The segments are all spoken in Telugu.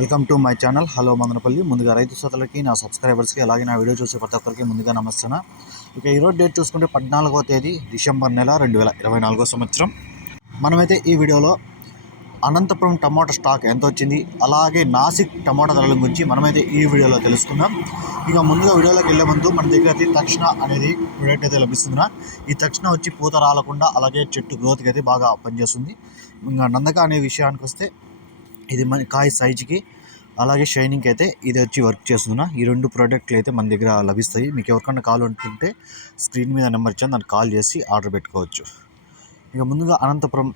Welcome to my channel. Hello Madanapalli. ముందుగా రైతు సోదరులకి నా సబ్స్క్రైబర్స్కి అలాగే నా వీడియో చూసే ప్రతి ఒక్కరికి ముందుగా నమస్తున్నా ఇక ఈరోజు డేట్ చూసుకుంటే పద్నాలుగో తేదీ డిసెంబర్ నెల రెండు వేల ఇరవై నాలుగో సంవత్సరం. మనమైతే ఈ వీడియోలో అనంతపురం టమాటా స్టాక్ ఎంత వచ్చింది అలాగే నాసిక్ టమాటా ధరల గురించి మనమైతే ఈ వీడియోలో తెలుసుకుందాం. ఇక ముందుగా వీడియోలోకి వెళ్ళే ముందు మన దగ్గర అయితే తక్షణ అనేది ప్రోడక్ట్ అయితే లభిస్తుందినా ఈ తక్షణ వచ్చి పూత రాలకుండా అలాగే చెట్టు గ్రోత్కి అయితే బాగా పనిచేస్తుంది. ఇంకా నందక అనే విషయానికి వస్తే ఇది మన కాయ సైజుకి అలాగే షైనింగ్కి అయితే ఇది వచ్చి వర్క్ చేస్తున్నా ఈ రెండు ప్రోడక్ట్లు అయితే మన దగ్గర లభిస్తాయి. మీకు ఎవరికన్నా కాల్ ఉంటుంటే స్క్రీన్ మీద నెంబర్ ఇచ్చాను దాన్ని కాల్ చేసి ఆర్డర్ పెట్టుకోవచ్చు. ఇక ముందుగా అనంతపురం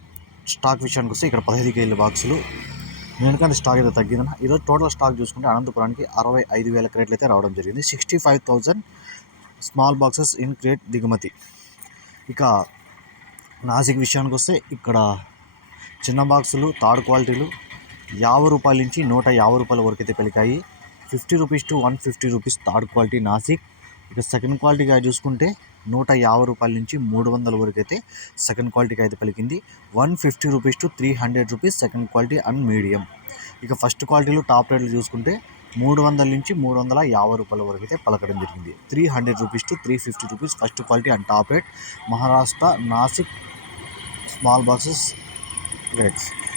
స్టాక్ విషయానికి వస్తే ఇక్కడ పదహైదు కేజీల బాక్సులు. ఎందుకంటే స్టాక్ అయితే తగ్గిందన్న. ఈరోజు టోటల్ స్టాక్ చూసుకుంటే అనంతపురానికి అరవై ఐదు వేల క్రేట్లు అయితే రావడం జరిగింది. Sixty five thousand small boxes in crate దిగుమతి. ఇక నాసిక్ విషయానికి వస్తే ఇక్కడ చిన్న బాక్సులు థర్డ్ క్వాలిటీలు యాభై రూపాయల నుంచి నూట యాభై రూపాయల వరకు అయితే పలికాయి fifty rupees to one fifty rupees third quality Nasik. ఇక సెకండ్ క్వాలిటీగా చూసుకుంటే నూట యాభై రూపాయల నుంచి మూడు వందల వరకు అయితే సెకండ్ క్వాలిటీకి అయితే పలికింది one fifty rupees to three hundred rupees second quality and medium. ఇక ఫస్ట్ క్వాలిటీలో టాప్ రేట్లు చూసుకుంటే మూడు వందల నుంచి మూడు వందల యాభై రూపాయల వరకు అయితే పలకడం జరిగింది. Three hundred rupees to three fifty rupees first quality and top rate. Maharashtra Nasik small boxes rates.